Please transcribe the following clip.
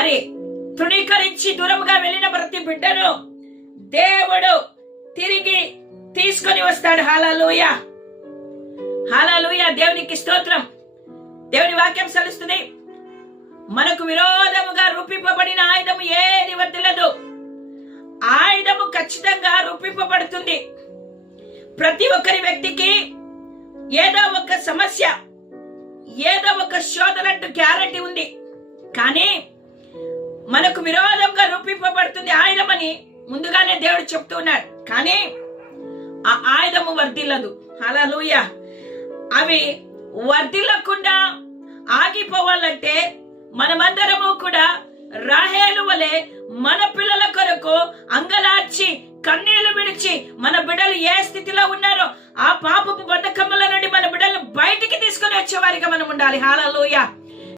మరి తృణీకరించి దూరముగా వెళ్ళిన ప్రతి బిడ్డను దేవుడు తిరిగి తీసుకొని వస్తాడు. హాలూయ హాలూయ దేవునికి స్తోత్రం. దేవుని వాక్యం సెలుస్తుంది. మనకు విరోధముగా రూపింపబడిన ఆయుధము ఏది వద్దలేదు. ఆయుధము ఖచ్చితంగా రూపింపబడుతుంది. ప్రతి ఒక్కరి వ్యక్తికి ఏదో ఒక సమస్య ఏదో ఒక శోధన అంటూ గ్యారంటీ ఉంది. కానీ మనకు విరోధంగా రూపింపబడుతుంది ఆయుధమని ముందుగానే దేవుడు చెప్తున్నాడు కానీ ఆ ఆయుధము వర్ధిల్లదు. అలా అవి వర్ధిల్లకుండా ఆగిపోవాలంటే మనమందరము కూడా రాహేలు వలె మన పిల్లల కొరకు అంగలార్చి కన్నీళ్ళు విడిచి మన బిడ్డలు ఏ స్థితిలో ఉన్నారో ఆ పాపపు బద్ధకమ్మల నుండి మన బిడ్డలు బయటికి తీసుకొని వచ్చేవారిగా మనం ఉండాలి. హాలలోయ